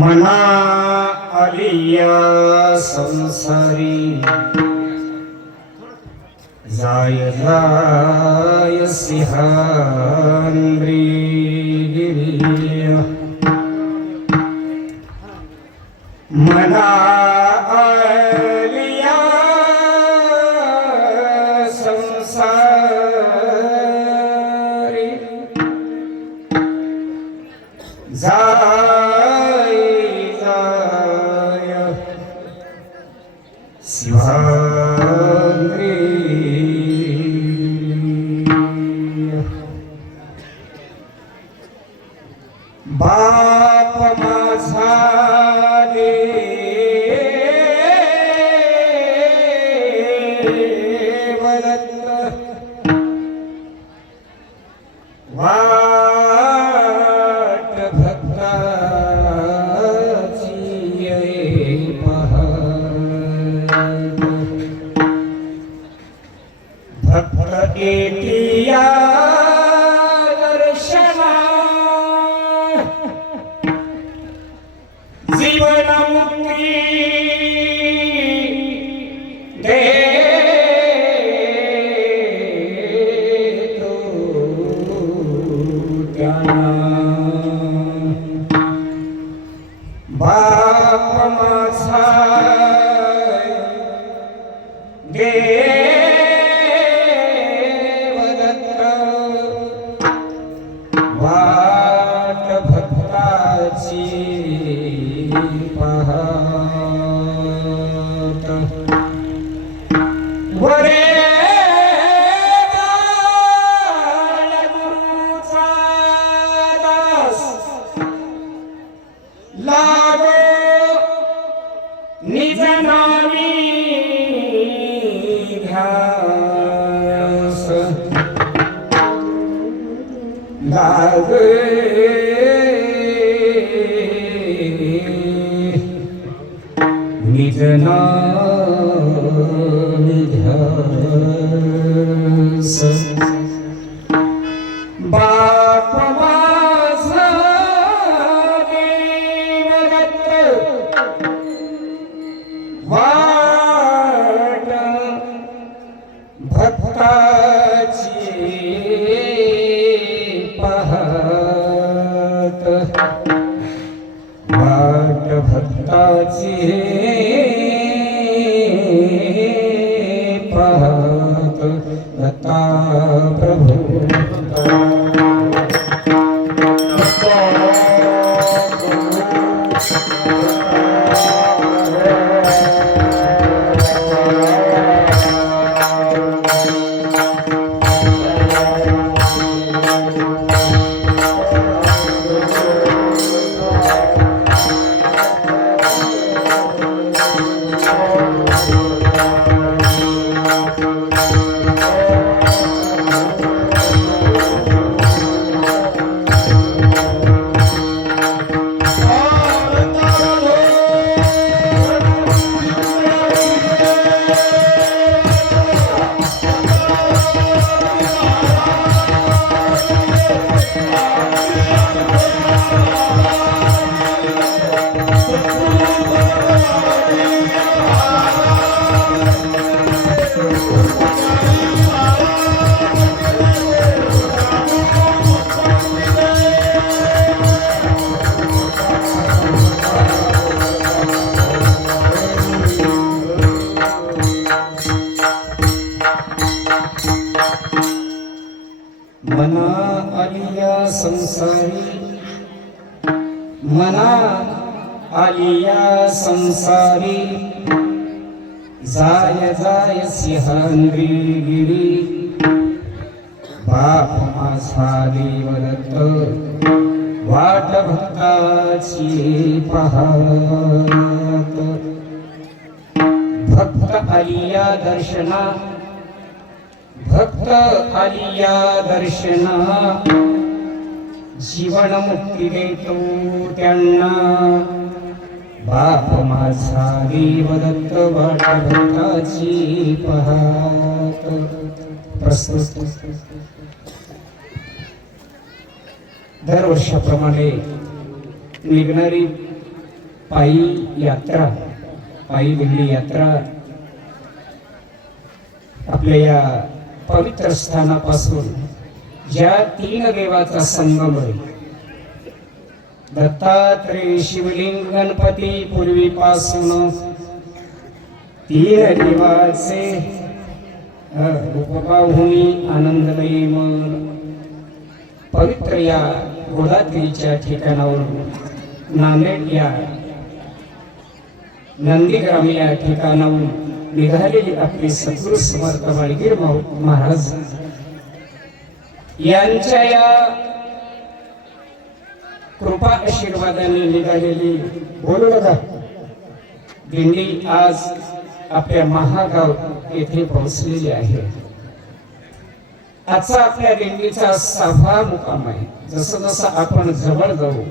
मना आलिया संसारी जाय जाय सिंहांद्री मना आलिया संसारी जाय जाय शिवांद्री बाप माझा देवदत्त वाट भक्ताची पहाट भक्त येतिया दर्शना जीवन मुक्ती देतो त्यांना बाप माझा देवदत्त वाट भक्ताची पहाट वरे बाळगुरूचा दास लागो निज नामी ध्यास लागे निज नामी ध्यास बाप माझा देवदत्त वाट भक्ताची पाहत वाट भक्ताची पाहत दत्ता प्रभू मना आलिया संसारी मना आलिया संसारी जाय जाय सिंहांद्री गिरी बाप माझाली वरत वाट भक्ताची पाहत भक्त आलिया दर्शना भक्त आलिया दर्शना जीवन मुक्ती देतो त्यांना बाप माझा देवदत्त वाट भक्ताची पाहत प्रस्तुत दरवर्षाप्रमाणे निघणारी पायी यात्रा पायी दिंडी यात्रा आपल्या या पवित्र स्थानापासून ज्या तीन देवाचा संगम आहे दत्तात्रेय शिवलिंग गणपती पूर्वीपासून तीन देवाचे उपभाभूमी आनंदमयी मन पवित्र या गोदात्रीच्या ठिकाणावरून नांदेड या नंदीग्राम या ठिकाणाहून निघालेली आपली सद्गुरु समर्थ वाळगीर महाराज यांच्या या कृपा आशीर्वादाने निघालेली बोलू बघा दिंडी आज आपल्या महागाव येथे पोहोचलेली आहे. आजचा आपल्या दिंडीचा 6वा मुक्काम आहे. जसं जसं आपण जवळ जाऊ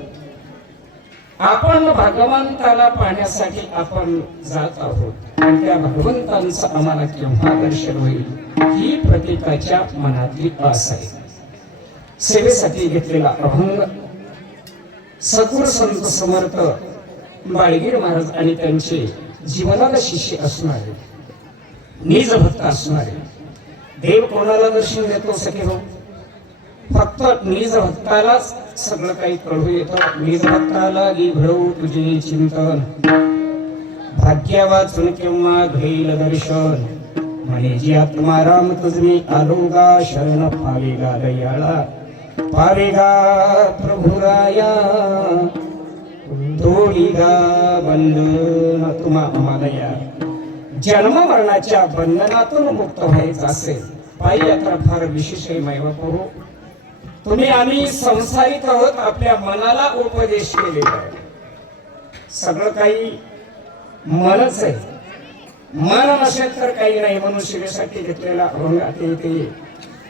आपण भगवंताला पाहण्यासाठी आपण जात आहोत आणि त्या भगवंतांचं आम्हाला केव्हा दर्शन होईल ही प्रत्येकाच्या मनातली आस आहे. सेवेसाठी घेतलेला अभंग सद्गुरू संत समर्थ वाळगीर महाराज आणि त्यांचे जीवनाला शिष्य असणारे निज भक्त असणारे देव कोणाला दर्शन देतो सखे हो फक्त निज भक्तालाच सगळं काही कळू येतं. निज भक्ताला घडवू तुझे चिंतन भाग्य वाचून केव्हा घेईल दर्शन म्हणे जी आत्मा राम तुझमी आलोगा शरण पावेगा दयाळा पावेगा प्रभुराया तोडीगा बंधन तुम्हा आम्हाला जन्म मरणाच्या बंधनातून मुक्त व्हायचं असेल पायी यात्रा फार विशेष आहे मैबापू. तुम्ही आम्ही संसारिक आहोत आपल्या मनाला उपदेश केलेला आहे. सगळं काही मनच आहे. मन नसेल तर काही नाही म्हणून शिवेसाठी घेतलेला अभंग ते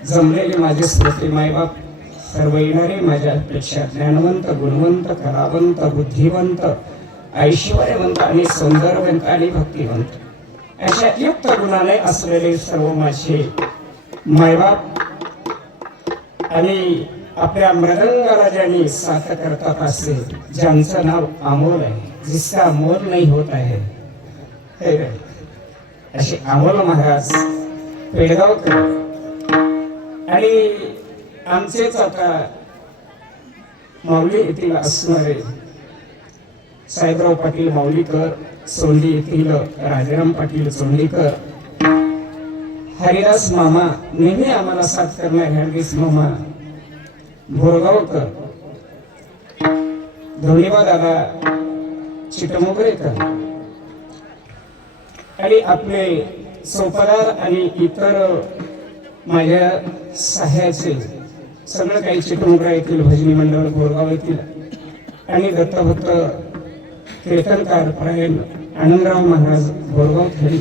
जमलेले माझे श्रोते मायबाप सर्व येणारे माझ्यापेक्षा ज्ञानवंत गुणवंत कलावंत बुद्धिवंत ऐश्वर्यवंत आणि सौंदर्यवंत आणि भक्तिवंत अशा युक्त गुणाने असलेले सर्व माझे मायबाप आणि आपल्या मृदंगाला ज्यांनी साथ करतात असे ज्यांचं नाव अमोल आहे जिसका मोल नहीं होता है असे अमोल महाराज पेडगावकर आणि आमचेच आता माऊली येथील असणारे साहेबराव पाटील माऊलीकर, सोंडी येथील राजाराम पाटील चोंडीकर, हरिदास मामा नेहमी आम्हाला साथ करणारे हरिदास मामा भोरगावकर, धोणीबा दादा चिटमोगरेकर आणि आपले सोपादार आणि इतर माझ्या सह्याचे सगळं काही चिटमोगरा येथील भजनी मंडळ बोरगाव येथील आणि दत्तभक्त कीर्तनकार परायण आनंदराव महाराज बोरगाव खेडी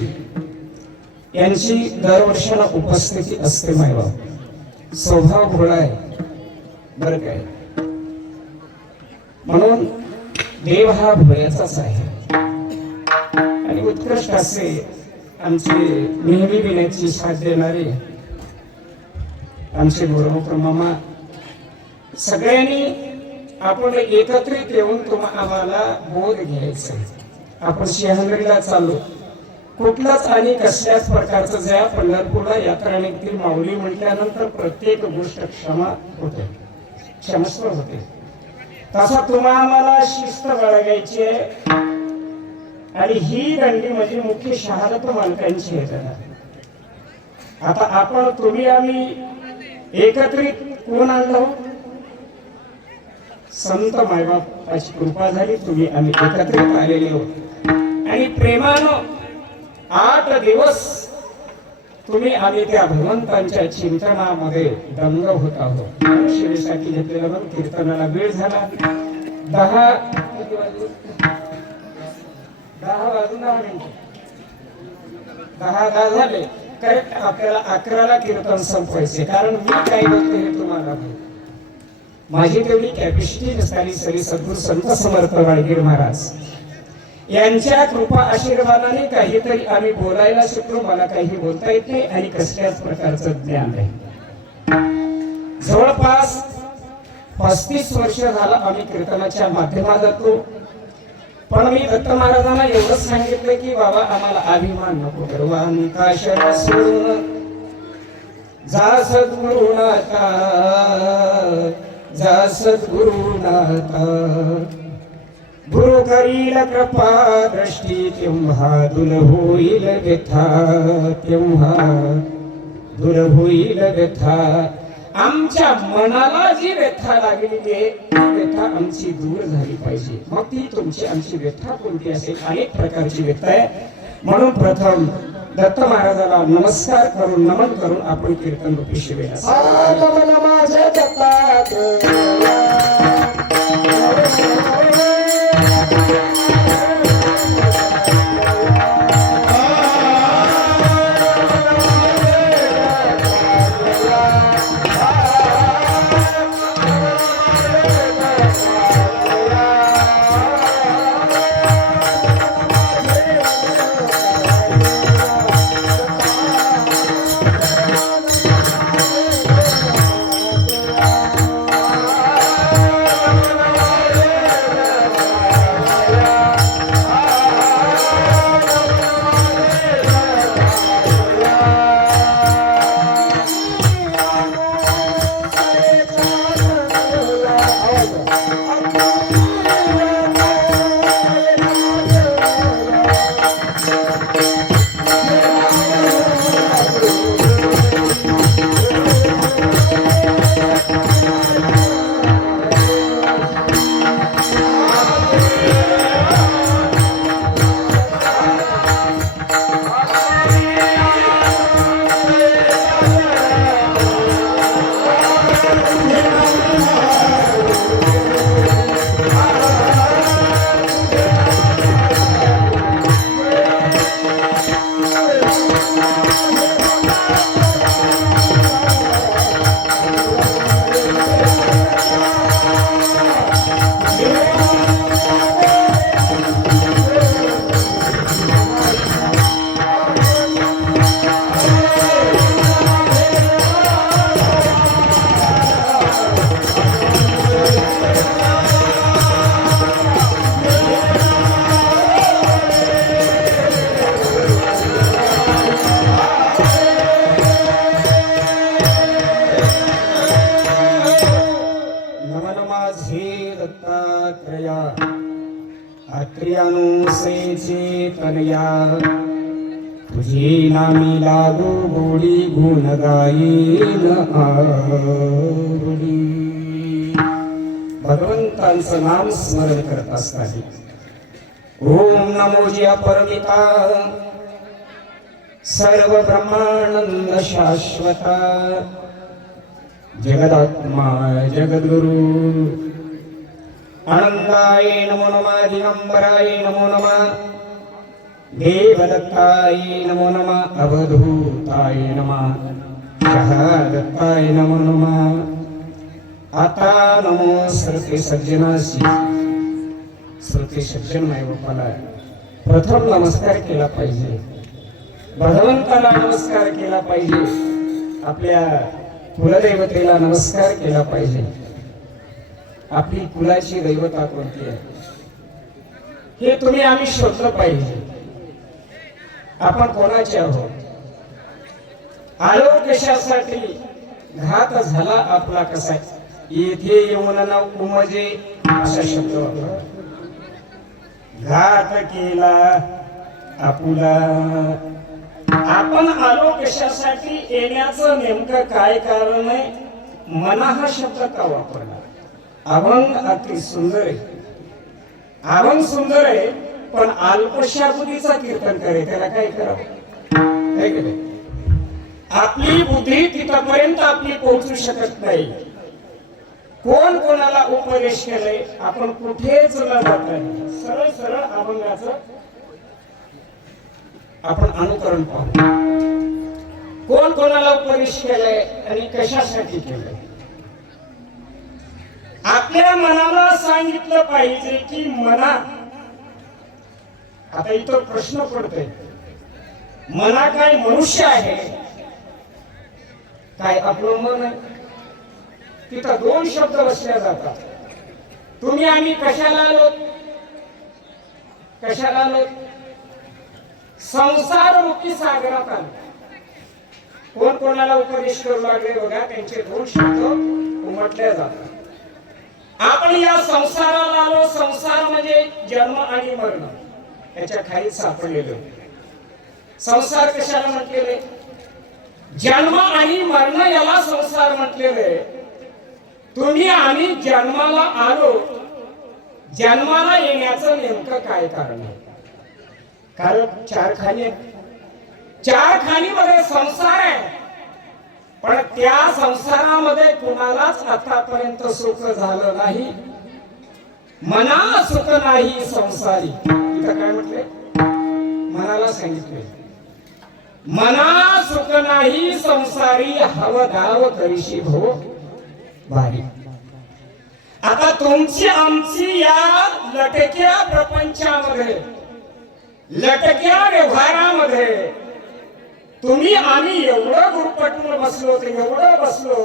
यांची दरवर्षाला उपस्थिती असते. मायबाप स्वभाव भोळा आहे बरं काय, म्हणून देव हा भोळ्याचाच आहे. आणि उत्कृष्ट असे आमचे नेहमी विण्याची साथ देणारे आमचे बोरगावकर मामा, सगळ्यांनी आपण एकत्रित येऊन आम्हाला बोध घ्यायचा. आपण सिंहगडला चाललो, कुठलाच आणि कसल्याच प्रकारचं ज्या पंढरपूरला यात्रा निघतील माऊली म्हटल्यानंतर प्रत्येक गोष्ट क्षमा होते, क्षमस्व होते. तसा आम्हाला शिस्त बाळगायची आहे. आणि ही दंडी म्हणजे मुख्य शहादत मालकांची आहे. आता आपण तुम्ही आम्ही एकत्रित कोण आणलो, संत मायबापाची कृपा झाली, तुम्ही आम्ही एकत्रित आलेले आहोत. आणि प्रेमानं 8 दिवस तुम्ही आम्ही त्या भगवंतांच्या चिंतनामध्ये दंग होत आहोत. शिवेसाठी घेतलेला मग कीर्तनाला वेळ झाला. 10 वाजून 10 मिनिटं 10 झाले करेक्ट. आपल्याला 11ला कीर्तन संपवायचे. कारण मी काय बोलतो हे तुम्हाला माझी तेवढी कॅपॅसिटी नसताना सरी सद्गुरू संत समर्थ वाळगीर महाराज यांच्या कृपा आशीर्वादाने काहीतरी आम्ही बोलायला शिकलो. मला काही बोलता येत नाही आणि कसल्याच प्रकारचं ज्ञान नाही. जवळपास 35 वर्ष झालं आम्ही कीर्तनाच्या माध्यमात जातो. पण मी दत्त महाराजांना एवढंच सांगितलं की बाबा आम्हाला अभिमान नको, गर्वांता शरण सोडून जा सद्गुरुनाथा, जा सद्गुरुनाथा. गुरु करील कृपा दृष्टी तेव्हा दूर होईल व्यथा, तेव्हा दूर होईल व्यथा. आमच्या मनाला जी व्यथा लागलेली आहे ती व्यथा आमची दूर झाली पाहिजे. मग ती तुमची आमची व्यथा कोणती असेल, अनेक प्रकारची व्यथा आहे. म्हणून प्रथम दत्त महाराजाला नमस्कार करून नमन करून आपण कीर्तन रूपी शिवेला त्रियानुसेचे तनया तुझी नामी लागू गोडी गुण गायीन आवडी. भगवंतांचं नाम स्मरण करत असताना ओम नमो जिया परमिता सर्व ब्रह्मानंद शाश्वता जगदात्मा जगद्गुरु आनंदाय नमो नमः दिगंबराय नमो नमः देवदत्ताय नमो नमः अवधूताय नमः शहादत्ताय नमो नमः. आता नमो श्रुती सज्जनासी. श्रुती सज्जन मायबापाला प्रथम नमस्कार केला पाहिजे, भगवंताला नमस्कार केला पाहिजे, आपल्या कुलदैवतेला नमस्कार केला पाहिजे. आपली कुलाची दैवता कोणती आहे हे तुम्ही आम्ही शोधलं पाहिजे. आपण कोणाचे आहोत, आलो कशासाठी, घात झाला आपला कसा, येथे येऊन ना उमजे असा शब्द वापरा. घात केला आपुला. आपण आलो कशासाठी, येण्याचं नेमकं काय कारण आहे, मना हा शब्द का वापरला. अभंग अति सुंदर आहे, अभंग सुंदर आहे, पण अल्पशा बुद्धीचा कीर्तन करे त्याला काय करावं. आपली बुद्धी तिथपर्यंत आपली पोहोचू शकत नाही. कोण कोणाला उपदेश केलाय आपण कुठेच न जाता सरळ सरळ अभंगाचं आपण अनुकरण पाहू. कोण कोणाला उपदेश केलाय आणि कशासाठी केलंय. आपल्या मनाला सांगितलं पाहिजे की मना, आता इथं प्रश्न पडतोय, मना काय मनुष्य आहे काय आपलं मन आहे. तिथं दोन शब्द बसल्या जातात. तुम्ही आम्ही कशाला आलो, कशाला आलो, संसार रूपी सागरात आलो. कोण कोणाला उपदेश करू लागले बघा, त्यांचे दोन शब्द उमटल्या जातात. आपण या संसाराला आलो. संसार म्हणजे जन्म आणि मरण, याच्या खाली सापडलेलो. संसार कशाला म्हटलेले, जन्म आणि मरण याला संसार म्हटलेले. तुम्ही आम्ही जन्माला आलो, जन्माला येण्याचं नेमकं काय कारण आहे. कारण चार खाणी, चार खाणीमध्ये संसार आहे, पण त्या संसारामध्ये कुणालाच आतापर्यंत सुख झालं नाही. मना सुख नाही संसारी. इथं काय म्हटले, मनाला सांगितले मना सुख नाही संसारी, हवदाव करीशी भो भारी. आता तुमची आमची या लटक्या प्रपंचामध्ये, लटक्या व्यवहारामध्ये तुम्ही आम्ही एवढं गुरपटून बसलो, एवढं बसलो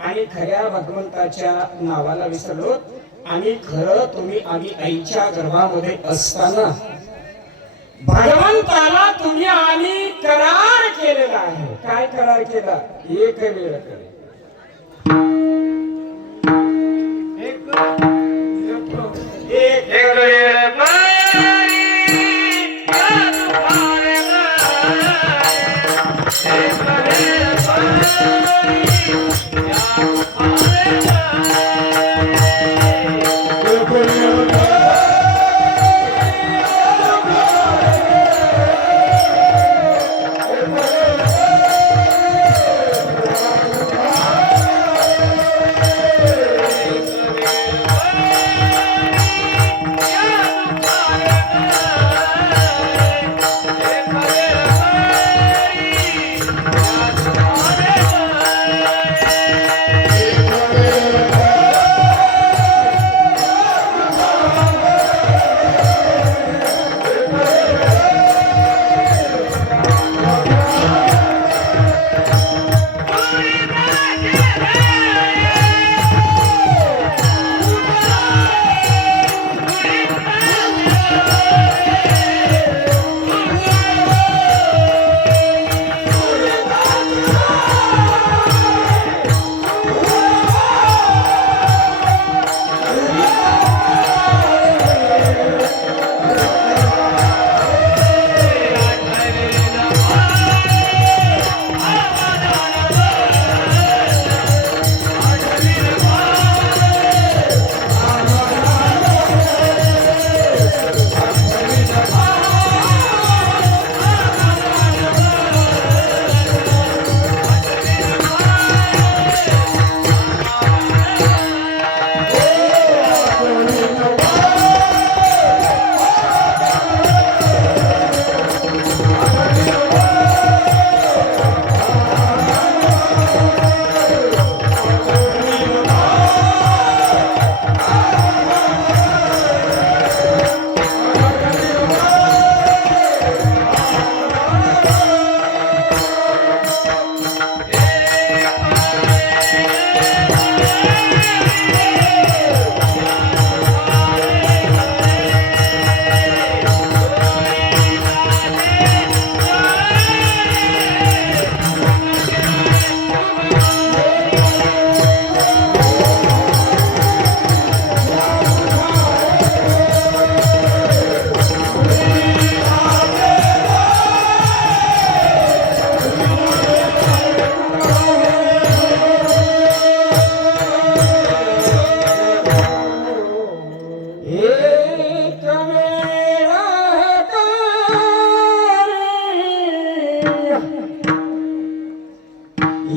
आणि खऱ्या भगवंताच्या नावाला विसरलो. आणि खरं तुम्ही आम्ही आईच्या गर्भामध्ये असताना भगवंताला तुम्ही आम्ही करार केलेला आहे. काय करार केला, एक वेळ करे, एक वेळ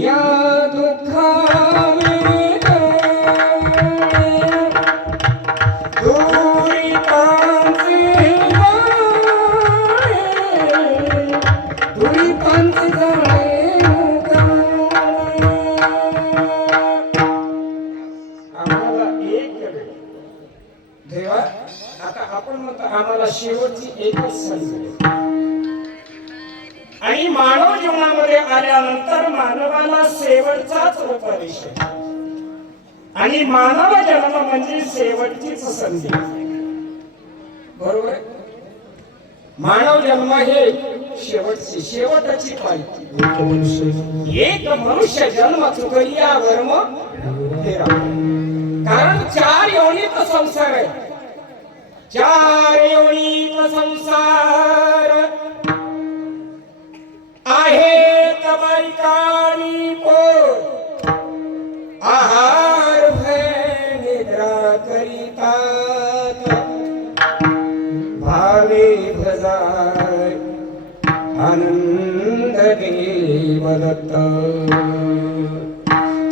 या दुःखाने दुरितांचे जाळे आम्हाला एक वेळ देवा आता आपण म्हणतो आम्हाला शेवटची एकच संधी आणि मानव जीवनामध्ये आल्यानंतर मानवाला शेवटचाच उपदेश आहे आणि मानव जन्म म्हणजे शेवटचीच संधी बरोबर मानव जन्म हे शेवटची पाळी एक मनुष्य जन्म चुकलिया वर्म फेरा कारण 4 योनीत संसार आहे 4 योनीत संसार आहे तबाईकारी पोर आहार भय निद्रा करितात भावे भजाय आनंद देवदत्त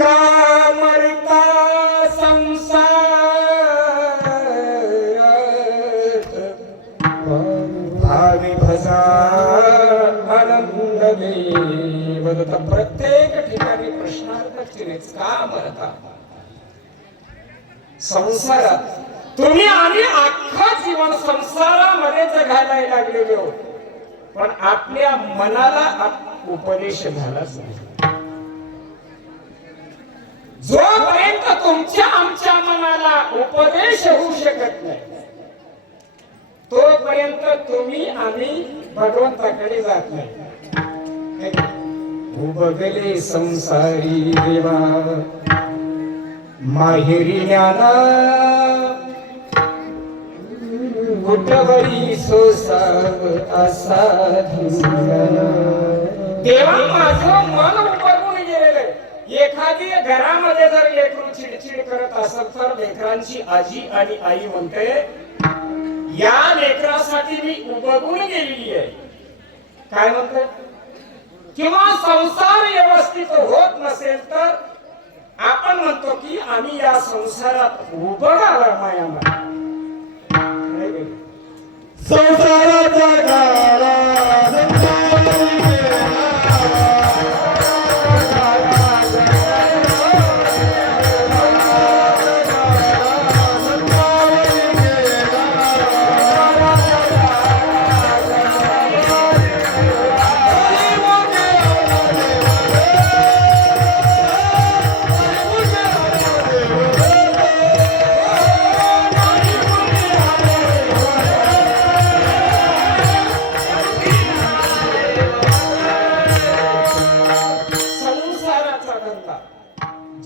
कामरता संसारात भावे भजाय आनंद देवदत्त प्रत्येक ठिकाणी प्रश्नार्थक चिन्हच का मरता संसारात तुम्ही आम्ही अख्खं जीवन संसारामध्ये जगायला लागलेलो पण आपल्या मनाला उपदेश झालाच नाही जोपर्यंत तुमच्या आमच्या मनाला उपदेश होऊ शकत नाही तोपर्यंत तुम्ही आम्ही भगवंताकडे जात नाही उबगले संसारी देवा माहेरी ज्ञाना कुठवरी सोसाव असा देवा माझं मन उपरून गेलेलं एखादी घरामध्ये जर लेकरू चिडचिड करत असेल तर लेकरांची आजी आणि आई म्हणते या लेकरासाठी मी उबगून गेलेली आहे काय म्हणते किंवा संसार व्यवस्थित होत नसेल तर आपण म्हणतो की आम्ही या संसारात उभं मायाला संसाराचा गाळा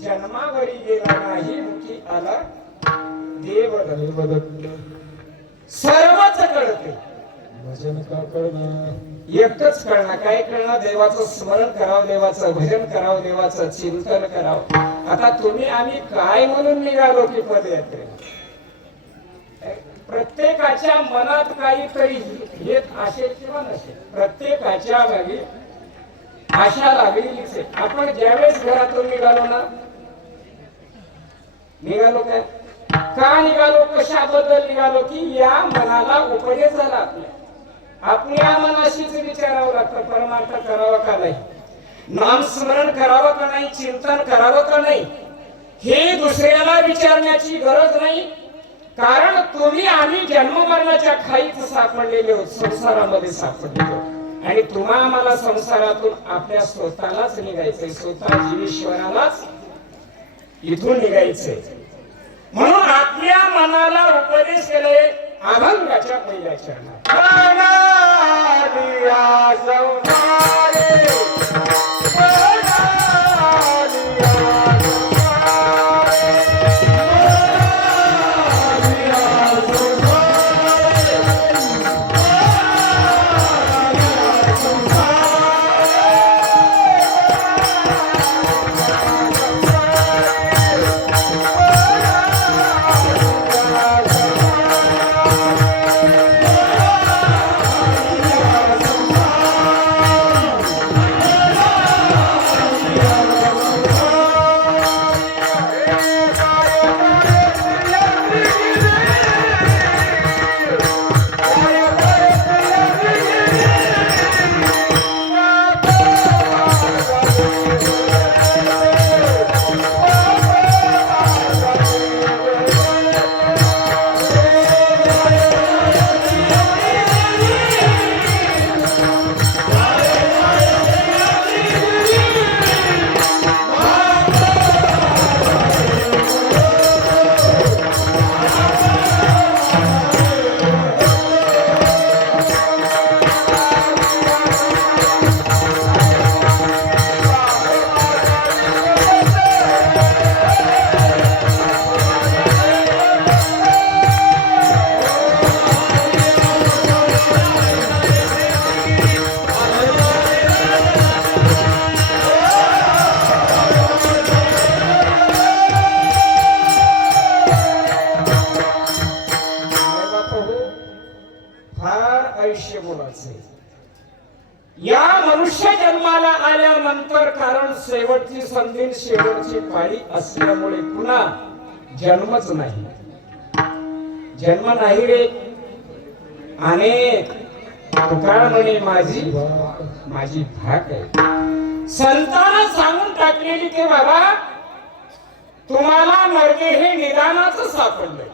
जन्मावरी गेला नाही मुखी आला देव सर्वच कळते भजन का कळणं एकच कळणं काय कळणं देवाचं स्मरण करावं देवाचं भजन करावं देवाचं चिंतन करावं आता तुम्ही आम्ही काय म्हणून निघालो की पदयात्रे प्रत्येकाच्या मनात काहीतरी हेत असेल किंवा नसेल प्रत्येकाच्या मागे आशा लागलेलीच आहे आपण ज्यावेळेस घरातून निघालो ना निघालो काय का निघालो कशाबद्दल निघालो की या मनाला उपदेश झाला आपल्या मनाशीच विचारावं लागतं परमार्थ करावं का नाही नामस्मरण करावं का नाही चिंतन करावं का नाही हे दुसऱ्याला विचारण्याची गरज नाही कारण तुम्ही आम्ही जन्म मरणाच्या खाईत सापडलेले आहोत संसारामध्ये सापडलेले आहोत आणि तुम्हा आम्हाला संसारातून आपल्या स्वतःलाच निघायचंय स्वतः जीवेश्वरालाच इथून निघायचंय म्हणून आपल्या मनाला उपदेश केले अभंगाच्या पहिल्या चरणात गेल्यानंतर, कारण शेवटची संधी शेवटची पाळी असल्यामुळे पुन्हा जन्मच नाही. जन्म नाही रे. आणि तुकाळ म्हणे माझी भाग आहे. संतांना सांगून टाकलेली की बाबा तुम्हाला नरके हे निदानाचं सापडलंय.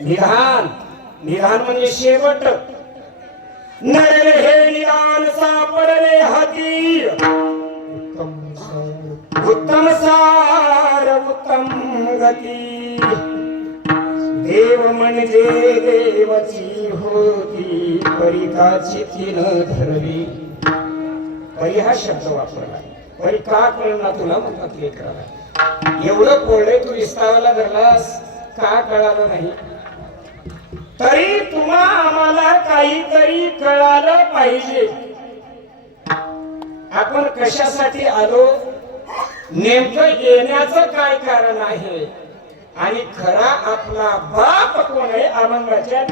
निदान म्हणजे शेवट. नरले हे निदान सापडले हाती. उत्तम सार उत्तम गती. देव म्हणजे देवाची होती. परिकाची तीन धरली. परी हा शब्द वापरला. परी का कळला तुला म्हणतात लेकराला. एवढं कोरडे तू विस्ताराला धरलास का कळालं नाही. तरी तुम्हा आम्हाला काहीतरी कळालं पाहिजे. आपण कशासाठी आलो, नेमकं येण्याचं काय कारण आहे, आणि खरा आपला बाप कोण आहे. अभंगाच्या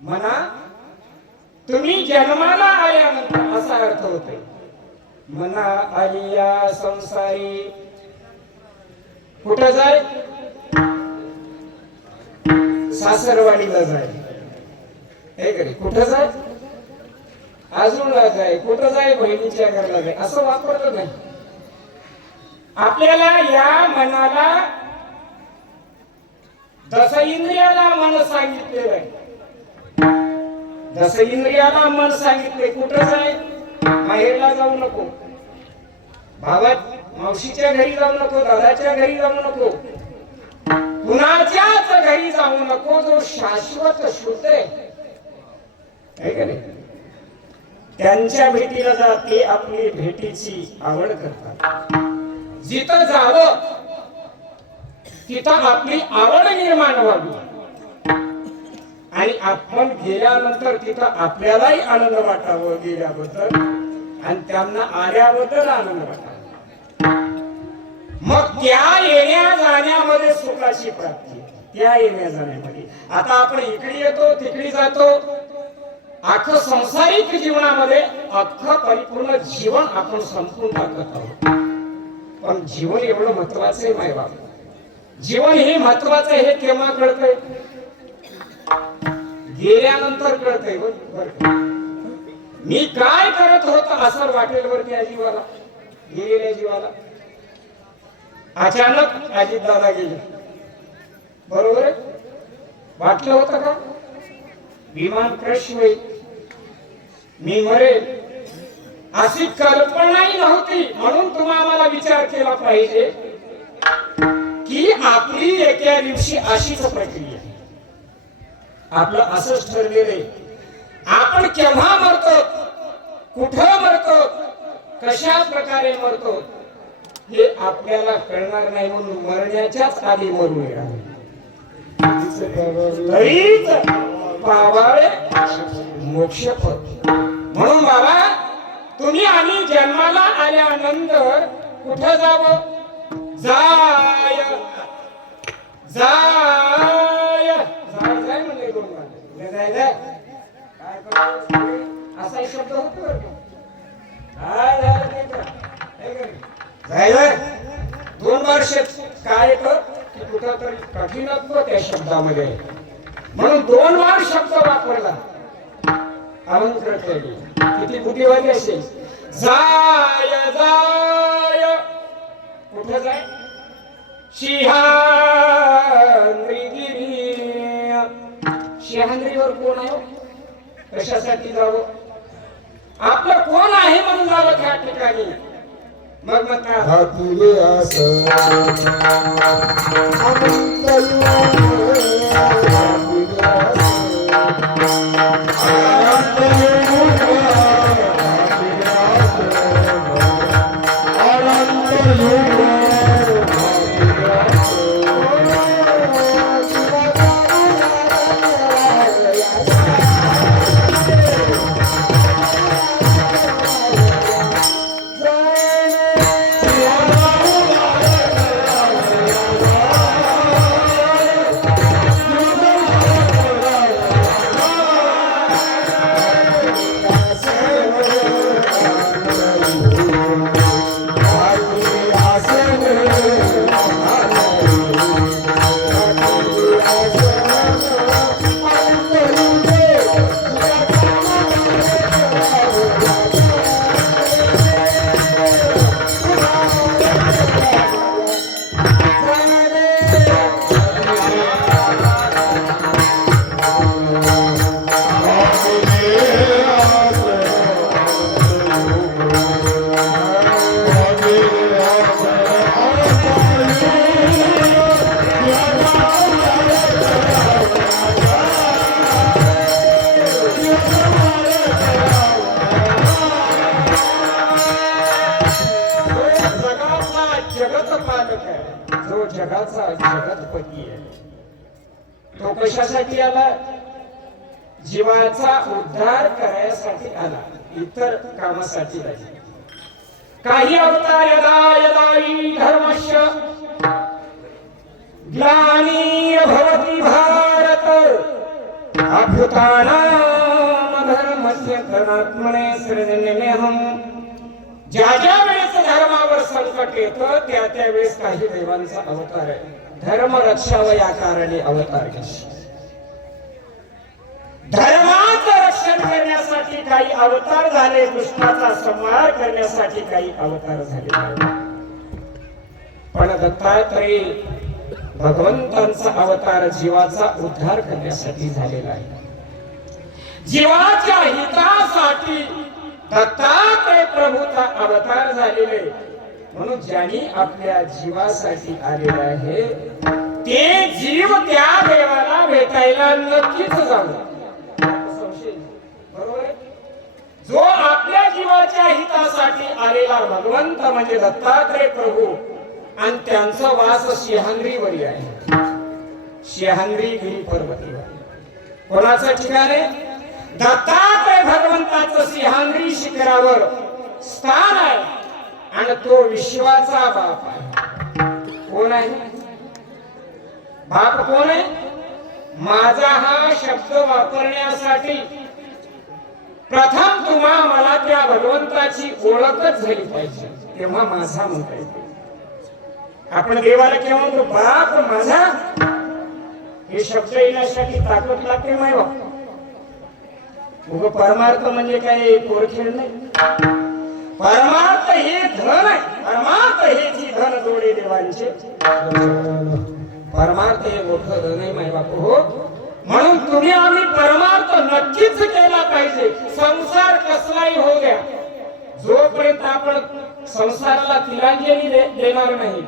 म्हणा तुम्ही जन्माला आल्यानंतर असा अर्थ होतोय. म्हणा आलिया संसारी कुठं जाय, सासरवाडीला जाय, हे करे कुठं जाय, आजूला जाय, कुठं जाय, बहिणीच्या घराला जाय, असं वापरलं नाही. आपल्याला या मनाला दस इंद्रियाला मन सांगितलेलं आहे. दस इंद्रियाला मन सांगितले कुठं जाय, माहेरला जाऊ नको, भावात मावशीच्या घरी जाऊ नको, दादाच्या घरी जाऊ नको, कुणाच्याच घरी जाऊ नको. जो शाश्वत शुद्ध आहे का नाही, त्यांच्या भेटीला जा, ते आपली भेटीची आवड करतात. जिथं जावं तिथं आपली आवड निर्माण व्हावी आणि आपण गेल्यानंतर तिथं आपल्यालाही आनंद वाटावं गेल्याबद्दल. आणि त्यांना आल्याबद्दल आनंद वाटला. मग त्या येण्या जाण्यामध्ये सुखाची प्राप्ती, त्या येण्या जाण्यामध्ये. आता आपण इकडे येतो तिकडे जातो, अख्खं संसारिक जीवनामध्ये अख्खं परिपूर्ण जीवन आपण संपून टाकत आहोत. पण जीवन एवढं महत्वाचं आहे माय बाप. जीवन हे महत्वाचं आहे. हे केव्हा कळतंय? गेल्यानंतर कळतंय. मी काय करत होतो असं वाटेल वर त्या जीवाला, गेलेल्या जीवाला. अचानक अजित दादा गेले, बरोबर आहे? वाटलं होतं का विमान क्रश होईल, मी मरेल, अशी कल्पनाही नव्हती. म्हणून तुम्हाला आम्हाला विचार केला पाहिजे की आपली एका दिवशी अशीच प्रक्रिया. आपलं असंच ठरलेलं आहे. आपण केव्हा मरतो, कुठं मरतो, कशा प्रकारे मरतो हे आपल्याला कळणार नाही. म्हणून मरण्याच्याच आधी मरूया. तरीच पावावे मोक्षपद. म्हणून बाबा तुम्ही आम्ही जन्माला आल्यानंतर कुठं जावं? जाय जाय जाय जाय म्हणले दोन बार. जाय जाय काय करतो असा शब्द होतो. जाय जाय दोन बार शब्द काय कर की कुठं तरी कठीणत्व त्या शब्दामध्ये. म्हणून दोन बार शब्द वापरला. किती बुद्धिवादी असेल. जाय जाय कुठं जाय? सिंहाद्रीगिरी. सिंहाद्रीवर कोण आहे? कशासाठी जावं? आपलं कोण आहे म्हणून जावं त्या ठिकाणी. मग जगाचा जगतपती आहे. तो कशासाठी आला? जीवाचा उद्धार करण्यासाठी आला, इतर कामासाठी नाही. काही अवतार यदा यदाई धर्मस्य ग्लानिर् भवति भारत अभ्युत्थानाम् धर्मस्य तदात्मने सृजन्यहम्. ज्या ज्या वेळेस धर्मावर संकट येतं त्या त्या वेळेस काही देवांचा अवतार आहे. धर्म रक्षावं या कारणे अवतार घेतला. धर्माचं रक्षण करण्यासाठी काही अवतार झाले, दुष्टाचा संहार करण्यासाठी काही अवतार झाले. पण दत्तात्रय भगवंतांचा अवतार जीवाचा उद्धार करण्यासाठी झालेला आहे. जीवाच्या हितासाठी दत्तात्रय प्रभूचा अवतार झालेले. म्हणून ज्यांनी आपल्या जीवासाठी आलेले आहे ते जीव त्या देवाला भेटायला नक्कीच जावं. बरोबर आहे? जो आपल्या जीवाच्या हितासाठी आलेला भगवंत म्हणजे दत्तात्रय प्रभू, आणि त्यांचा वास सिंहाद्रीवरी आहे. सिंहाद्रीगिरी पर्वतीवर. कोणाचं ठिकाण आहे? दत्तात्रय भगवंताचं सिंहाद्री शिखरावर स्थान आहे आणि तो विश्वाचा बाप आहे. कोण आहे बाप? कोण आहे? माझा हा शब्द वापरण्यासाठी प्रथम तुम्हा मला त्या भगवंताची ओळखच झाली पाहिजे, तेव्हा माझा म्हणता येते. आपण देवाला केव्हा म्हणतो बाप माझा, हे शब्द येण्यासाठी ताकद लागते माय. उग परमार्थ म्हणजे काय कोरखेड नाही. परमार्थ हे धन आहे. परमार्थ हे जी धन जोडे देवांचे, परमार्थ हे मोठं धन आहे माय बापू. हो, म्हणून तुम्ही आम्ही परमार्थ नक्कीच केला पाहिजे. संसार कसलाही हो गया, जोपर्यंत आपण संसाराला तिलांजली देणार नाही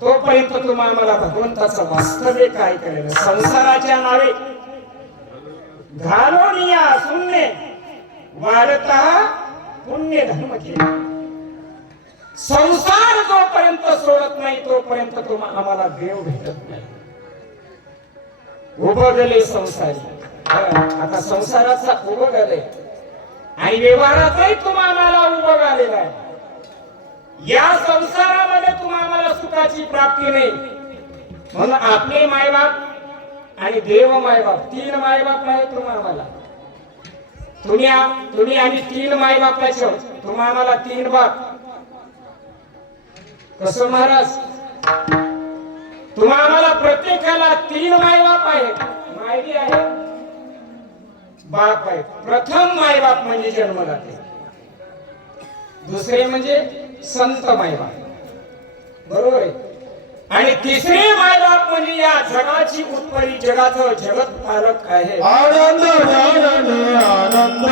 तोपर्यंत तुम्हा आम्हाला भगवंताचं वास्तव्य काय करेल. संसाराच्या नावे घालून या शून्य वाढता पुण्य धर्म केला. संसार जोपर्यंत सोडत नाही तोपर्यंत तुम्हा आम्हाला देव भेटत नाही. उभगले संसारी, आता संसाराचा उभगले आणि व्यवहाराचाही तुम्हाला उभग आलेला आहे. या संसारामध्ये तुम्हाला सुखाची प्राप्ती नाही. म्हणून आपले मायबाप आणि देव मायबाप, तीन मायबाप आहे तुम्हाला. तुम्ही आणि तीन मायबापाचे, तुम्हाला तीन बाप. कसं महाराज? तुम्हाला प्रत्येकाला तीन मायबाप आहेत. मायबी आहे, बाप आहे. प्रथम मायबाप म्हणजे जन्मदाते, दुसरे म्हणजे संत मायबाप, बरोबर आहे. आणि तिसरे मायबाप म्हणजे या जगाची उत्पत्ती, जगाचं जगत पालक आहे. आनंद आनंद आनंद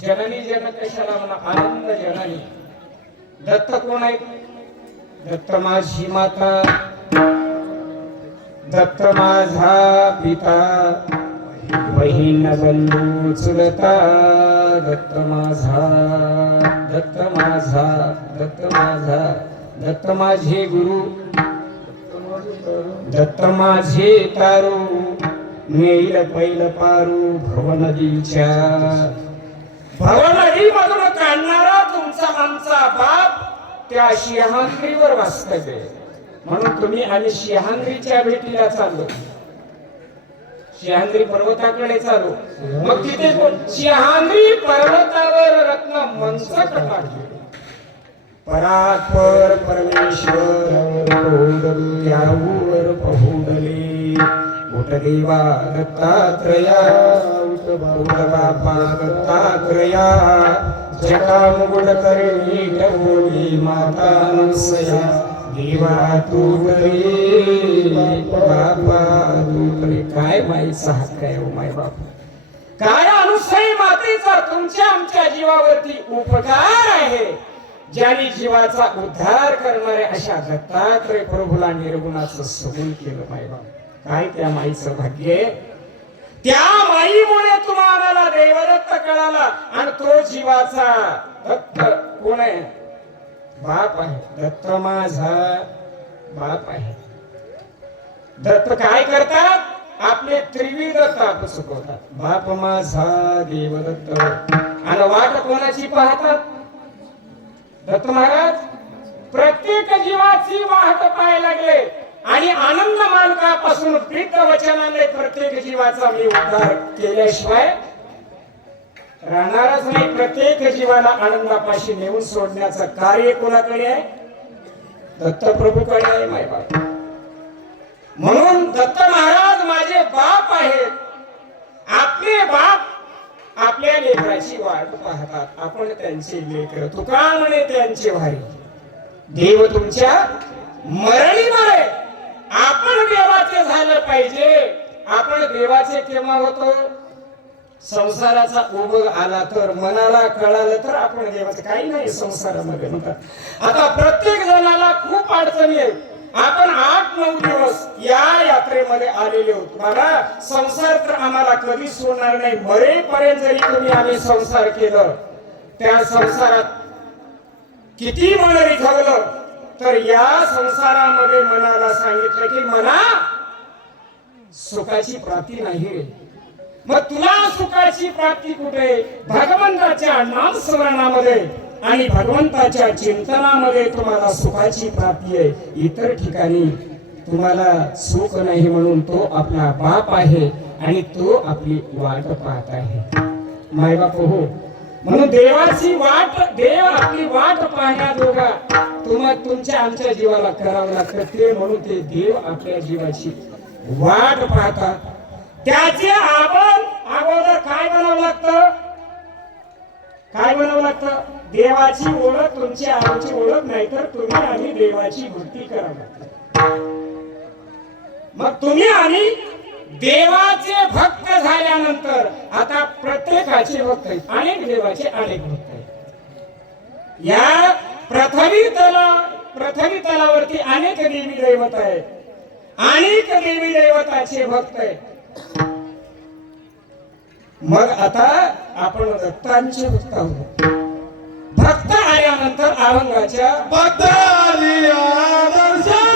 जननी जनक कशाला म्हणा? आनंद जननी. दत्त कोण आहे? दत्त माझी माता, दत्त माझा पिता, बहीण बंधू चुलता. दत्त माझा, दत्त माझा, दत्त माझा, दत्त माझे गुरु, दत्त माझे तारू, नेईल पैल पारू भवनदीच्या. भवनदी मधून काढणारा तुमचा आमचा बाप त्या शिहांद्रीवर वास्तव्य. म्हणून तुम्ही आणि शिहांद्रीच्या भेटीला चाललो, शिहांद्री पर्वताकडे चालू. मग तिथे शिहांद्री पर्वतावर रत्न मंचक काढले. परात्पर परमेश्वर यावर पहुडले. उठदेवा दत्तात्रया, उठ बापा दत्तात्रया. जटा मुकुट करणी ठेवली माता नसया. देवा तू करे, बापा तू करे. काय माईचा हक्क आहे हो माय बाप. काय अनुसई मातेचा तुमच्या आमच्या जीवावरती उपकार आहे. ज्यांनी जीवाचा उद्धार करणाऱ्या अशा दत्तात्रय प्रभूला निर्गुणाचं सगुण केलं माय बाप. काय त्या माईचं भाग्य आहे. त्या माईमुळे तुम्हाला देवदत्त कळाला. आणि तो जीवाचा दत्त कोण आहे? बाप आहे. दत्त माझा बाप आहे. दत्त काय करतात? आपले त्रिविध ताप चुकवतात. बाप माझा देवदत्त. आणि वाट कोणाची पाहतात? दत्त महाराज प्रत्येक जीवाची वाट पाहायला लागले. आणि आनंद मालकापासून प्रीत वचनाने प्रत्येक जीवाचा मी उद्धार केल्याशिवाय राहणारच नाही. प्रत्येक जीवाला आनंदापाशी नेऊन सोडण्याचं कार्य कोणाकडे आहे? दत्तप्रभूकडे आहे मायबाप. म्हणून दत्त महाराज माझे बाप आहेत. आपले बाप आपल्या लेकराची वाट पाहतात. आपण त्यांचे लेकर. तुका म्हणे त्यांचे भारी. देव तुमच्या मरणी मरे. आपण देवाचे झालं पाहिजे. आपण देवाचे केव्हा होतो? संसाराचा उभं आला तर, मनाला कळालं तर आपण देवाचं. काही नाही संसारामध्ये म्हणतात. आता प्रत्येक जणाला खूप अडचणी आहेत. आपण 8-9 दिवस या यात्रेमध्ये आलेले होतो. बघा, संसार तर आम्हाला कधी सोडणार नाही. मरेपर्यंत जरी तुम्ही आम्ही संसार केलं, त्या संसारात किती मन रिझवलं तर या संसारामध्ये मनाला सांगितलं की मना सुखाची प्राप्ती नाही रे. मग तुला सुखाची प्राप्ती कुठे? भगवंताच्या नामस्मरणामध्ये आणि भगवंताच्या चिंतनामध्ये तुम्हाला सुखाची प्राप्ती आहे. इतर ठिकाणी तुम्हाला सुख नाही. म्हणून तो आपला बाप आहे आणि तो आपली वाट पाहत आहे. मायबाप हो. म्हणून देवाची वाट, देव आपली वाट पाहण्याजोगा तुमच्या आमच्या जीवाला करावं लागतं. ते म्हणून ते देव आपल्या जीवाची वाट पाहतात. त्याचे आपण अगोदर काय बनावं लागतं? काय बनावं लागतं? देवाची ओळख. तुमची आमची ओळख नाही तर तुम्ही आणि देवाची भक्ती करावं लागतं. मग तुम्ही आणि देवाचे भक्त झाल्यानंतर आता प्रत्येकाचे भक्त आहेत. अनेक देवाचे अनेक भक्त आहेत. या पृथ्वी तलावरती अनेक देवी दैवत आहेत. अनेक देवी दैवताचे भक्त आहेत. मग आता आपण दत्तांचे भक्त आहोत. भक्त आल्यानंतर अभंगाच्या भक्त आलिया दर्शन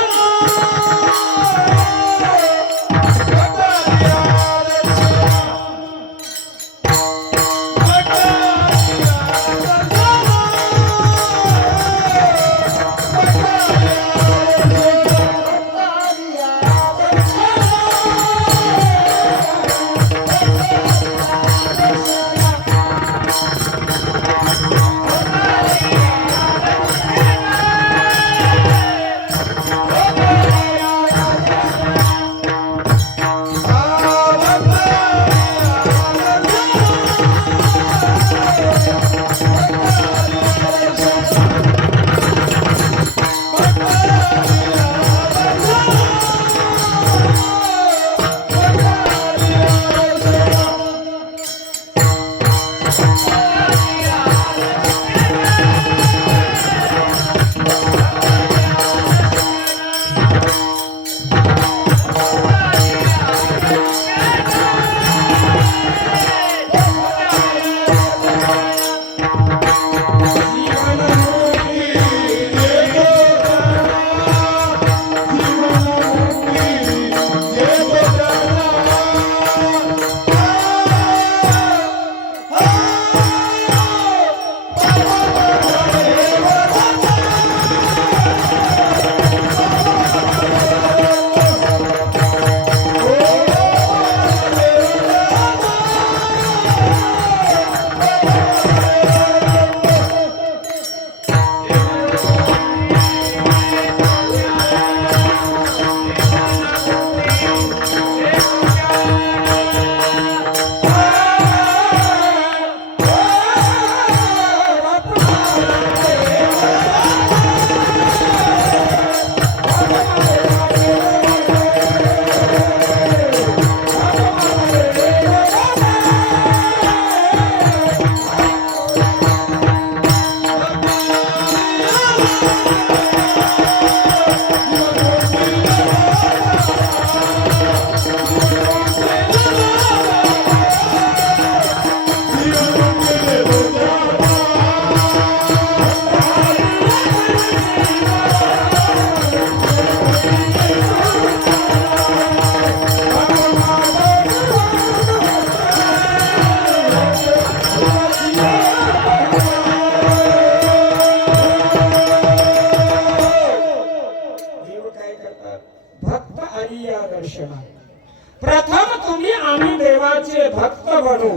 प्रथम तुम्ही आम्ही देवाचे भक्त बनू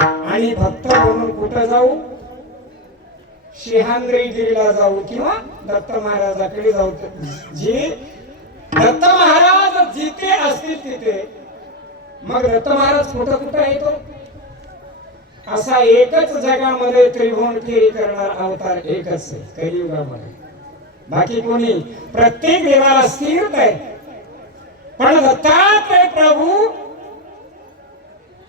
आणि भक्त म्हणून कुठं जाऊ? शिहांद्रीगिरीला जाऊ किंवा दत्त महाराजाकडे जाऊ. जे दत्त महाराज जिथे असतील तिथे. मग दत्त महाराज कुठं कुठं येतो? असा एकच जगामध्ये त्रिभुवन फेरी करणार अवतार एकच आहे कलियुगामध्ये. बाकी कोणी? प्रत्येक देवाला स्थिर आहे. पण दत्तात्रय प्रभू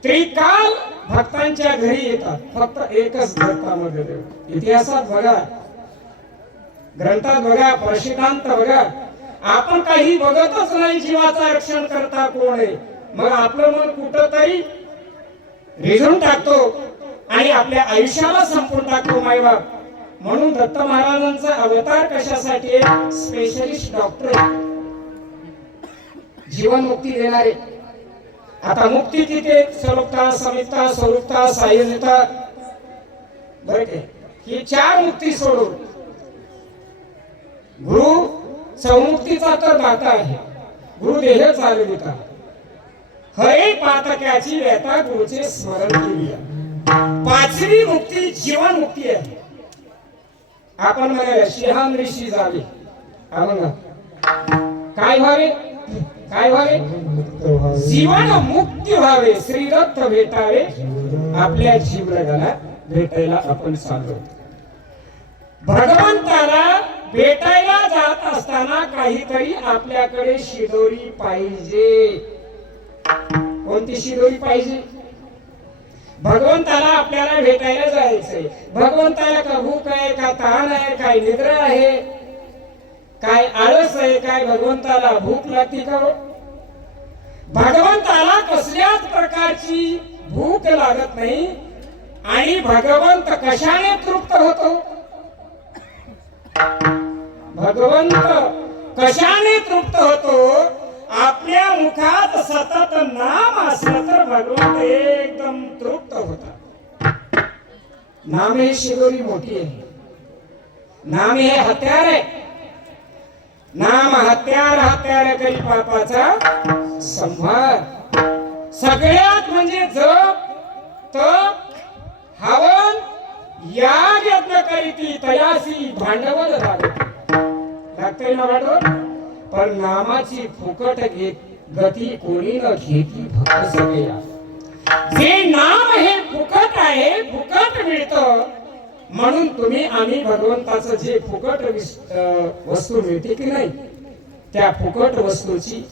त्रिकाल भक्तांच्या घरी येतात. फक्त एकच दत्तामध्ये देव. इतिहासात बघा, ग्रंथात बघा, प्रशिद्धांत बघा, आपण काही बघतच नाही. जीवाचा रक्षण करता कोण आहे? मग आपलं मन कुठंतरी रिझून टाकतो आणि आपल्या आयुष्याला संपून टाकतो मायबाप. म्हणून दत्त महाराजांचा अवतार कशासाठी आहे? स्पेशलिस्ट डॉक्टर आहे, जीवन मुक्ती देणारे. आता मुक्ती तिथे सलोकता, समिता, स्वरूपता, सायुज्यता, बरं काय, ही 4 मुक्ती सोडून गुरु सौमुक्तीचा तर दाता आहे. गुरुदेह चालविता, हरे पातक्याची व्यथा गुरुचे स्मरण केली. 5वी मुक्ती जीवन मुक्ती आहे. आपण म्हणाले शिहान ऋषी झाले. आपण काय व्हावे? काय व्हावे? जीवन मुक्ती व्हावे, श्रीरथ भेटावे, आपल्या जीवलगाला भेटायला आपण चाललो. भगवंताला भेटायला जात असताना काहीतरी आपल्याकडे शिदोरी पाहिजे. कोणती शिदोरी पाहिजे? भगवंताला आपल्याला भेटायला जायचंय. भगवंताला का भूक आहे, का तहान आहे, काय निद्रा आहे, काय आळस आहे, काय भगवंताला भूक लागते का? भगवंताला कसल्याच प्रकारची भूक लागत नाही. आणि भगवंत कशाने तृप्त होतो? भगवंत कशाने तृप्त होतो? आपल्या मुखात सतत नाम असलं तर भगवंत एकदम तृप्त होता. नाम ही शिदोरी मोठी आहे. नाम हे हत्यार आहे. नाम हत्यार, हत्यार करी पापाचा संहार. सगळ्यात म्हणजे जप, तप, हवन, याग यज्ञ करीती तयासी भांडवल लागते ना भांडवल. पण नामाची फुकट गती कोणी न घेती भक्त सगळ्या. जे नाम हे फुकट आहे, फुकट मिळतं. म्हणून तुम्ही आम्ही भगवंताचं जे फुकट वस्तू मिळते की नाही, त्या फुकट वस्तूची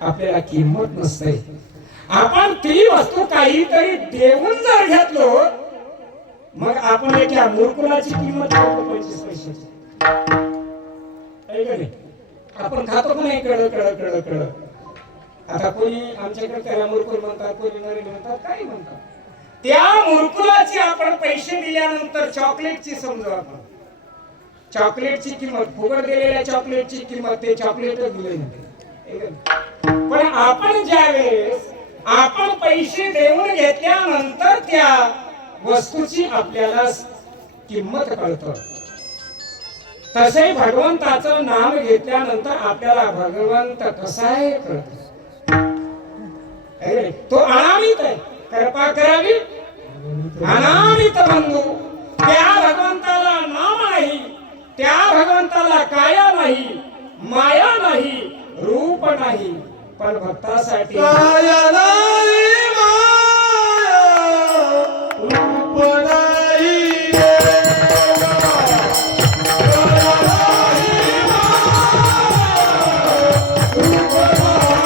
आपल्याला किंमत नसते. आपण ती वस्तू काहीतरी देऊन जर घेतलो, मग आपण एका मूर्खुलाची किंमत करतो 25 पैशाची. आपण खातो पण नाही कळ कळ कळ कळ. आता कोणी आमच्याकडे त्याला मूर्खुल म्हणतात, कोणी नरेंद्र म्हणतात, काही म्हणतात. त्या मूर्खुलाची आपण पैसे दिल्यानंतर चॉकलेटची समजू. आपण चॉकलेटची किंमत, फुकट दिलेल्या चॉकलेटची किंमत ते चॉकलेटच दिले नाही. पण आपण ज्यावेळेस आपण पैसे देऊन घेतल्यानंतर त्या वस्तूची आपल्याला किंमत कळतं. तसे भगवंताचं नाम घेतल्यानंतर आपल्याला भगवंत कसा आहे कळत. तो अनामित आहे. कृपा करावी अनामित बंधू. त्या भगवंताला नाम नाही, त्या भगवंताला काया नाही, माया नाही, रूप नाही, पण भक्तासाठी काया नाही, माया, रूप नाही. रूप नाही.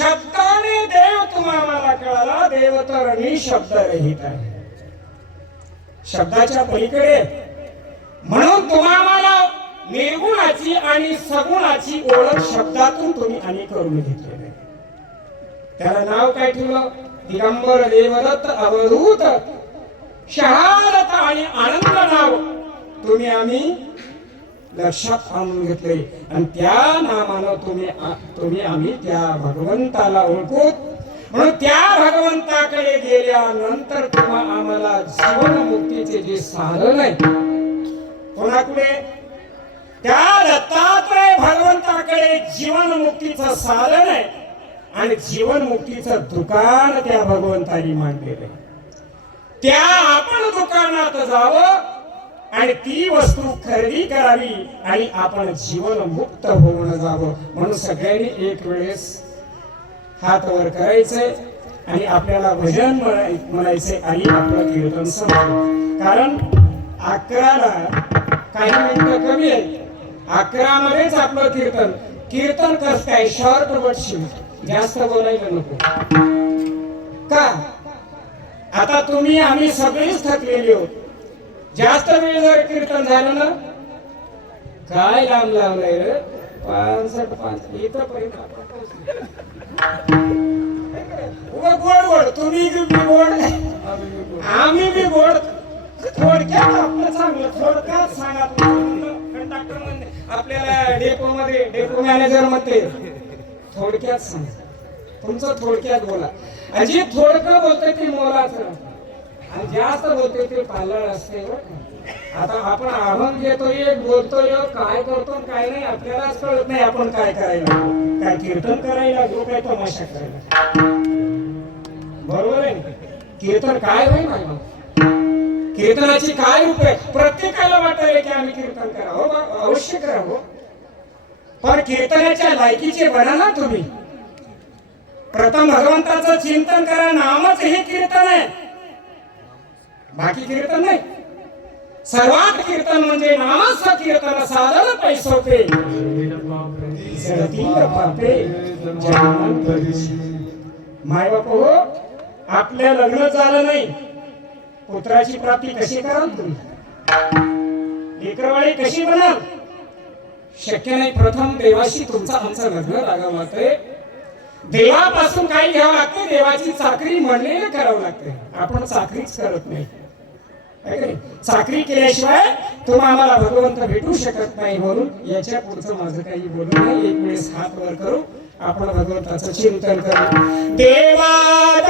शब्दाने देव तुम्हाला कळाला, देव तर निशब्द रहित आहे, शब्दाच्या पलीकडे. म्हणून तुम्हाला निर्गुणाची आणि सगुणाची ओळख शब्दातून तुम्ही आणि करून घेतलेली आहे. त्याला नाव काय ठेवलं? दिगंबर देवदत्त अवधूत शहादत आणि आनंद नाव तुम्ही आम्ही लक्षात आणून घेतले. आणि त्या नामानं तुम्ही आम्ही त्या भगवंताला ओळखू. म्हणून त्या भगवंताकडे गेल्यानंतर तुम्हा आम्हाला जीवन मुक्तीचे जे साधन आहे, कोणाकडे? त्या दत्तात्रय भगवंताकडे जीवन मुक्तीचं साधन आहे आणि जीवन मुक्तीचं दुकान त्या भगवंतानी मांडलेलं आहे. त्या आपण दुकानात जावं आणि ती वस्तू खरेदी करावी आणि आपण जीवन मुक्त होऊन जावं. म्हणून सगळ्यांनी एक वेळेस हात वर करायचे आणि आपल्याला भजन म्हणायचे आणि आपलं कीर्तन संपलं. कारण 11ला काही मिनिटं कमी आहे, 11 मध्येच आपलं कीर्तन कस काय शॉर्ट बट शिव, जास्त बोलायला नको का? आता तुम्ही आम्ही सगळीच थकलेली आहोत. जास्त वेळ जर कीर्तन झालं ना, काय लांब लावलंय रे, 65 इथं पर्यंत गोड गोड, तुम्ही बी गोड आम्ही बी गोड. थोडक्यात आपलं चांगलं, थोडक्यात सांगा. कंडक्टर म्हणजे आपल्याला डेपो मॅनेजर मध्ये थोडक्यात सांगा, तुमचं थोडक्यात बोला. आणि जे थोडकं बोलतंय ते मोलाचं आणि जास्त बोलतोय ते पालळ असते. आता आपण अभंग घेतोय, बोलतोय, काय करतो काय नाही आपल्यालाच कळत नाही. आपण काय करायला, काय कीर्तन करायला लागलो, काय तमाशा करायला. बरोबर आहे? कीर्तन काय होईल माझ्या? कीर्तनाची काय उपयोग? प्रत्येकाला वाटायला की आम्ही कीर्तन करावं, अवश्य करावं, पण कीर्तनाच्या लायकीचे बना ना तुम्ही. प्रथम भगवंताचं चिंतन करा, नामच हे कीर्तन आहे, बाकी कीर्तन नाही. सर्वात कीर्तन म्हणजे नामच कीर्तन साधन पैसोपे जळतील पापे जन्मांतरी. माय बाप हो, आपल्या लग्न झालं नाही, पुत्राची प्राप्ती कशी कराल तुम्ही? लेकरवाळी कशी बनाल? शक्य नाही. प्रथम देवाशी तुमचं आमचं लग्न लागावं लागतंय, देवापासून काही घ्यावं लागतं, देवाची चाकरी म्हणलेलं करावं लागते. आपण चाकरीच करत नाही. चाकरी केल्याशिवाय तुम्हाला आम्हाला भगवंत भेटू शकत नाही. म्हणून याच्या पुढचं माझं काही बोलू नाही. एक वेळेस हात वर करू, आपण भगवंताचं चिंतन करू. देवा